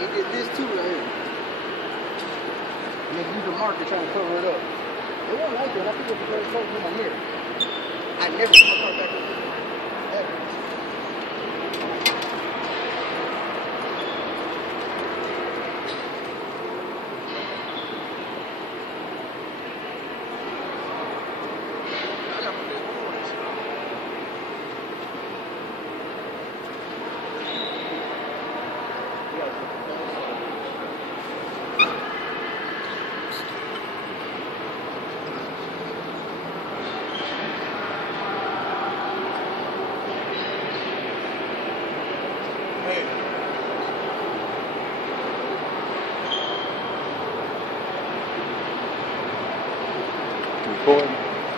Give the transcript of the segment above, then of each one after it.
They did this too right here. And they used the marker trying to cover it up. It wasn't like that. I think it was very close in my mirror. I never put my car back up. Ever.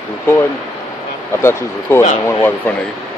Recording? I thought you was recording. I didn't want to walk in front of you.